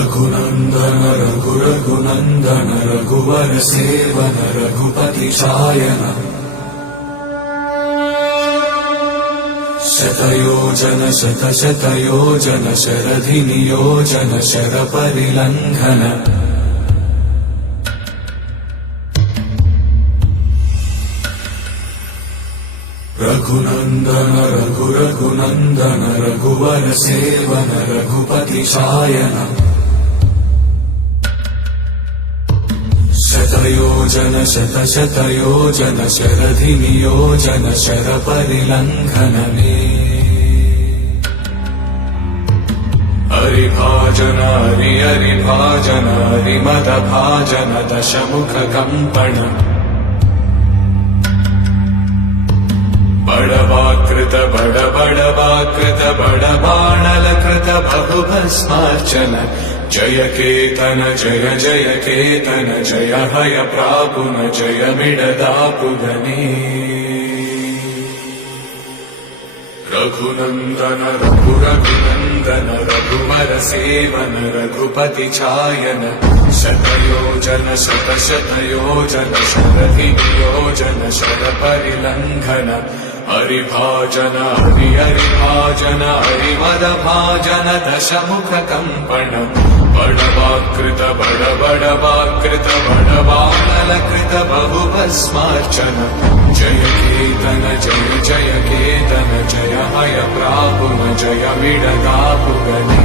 रघुनन्दन रघुरघुनन्दन रघुवर seven Raghupati चायन शतयोजन शतशतयोजन शरधि नियोजन शरपरिलङ्घन रघुनन्दन रघुरघुनन्दन रघुवर seven Raghupati चायन शतयोजन शतशतयोजन शरधि नियोजन शरपरिलङ्घन मे हरिभाजन हरिभाजन हरिमदभाजन दशमुख कम्पण बड़वाकृत बड़वाकृत बड़बाणलकृत बहुभस्मार्चन जय केतन जय जय केतन जय हय प्रापुन जय मिडदापुगने रघुनन्दन रघुरघुनन्दन रघुवर सेवन रघुपति चायन शतयोजन शतशतयोजन शरधि नियोजन शरपरिलङ्घन हरिभाजन हरिभाजन हरिमदभाजन दशमुख कम्पण बड़वाकृत बड़वाकृत बड़बाणलकृत बहुभस्मार्चन जय केतन जय जय केतन जय हय प्रापुन जय मिडदापुगने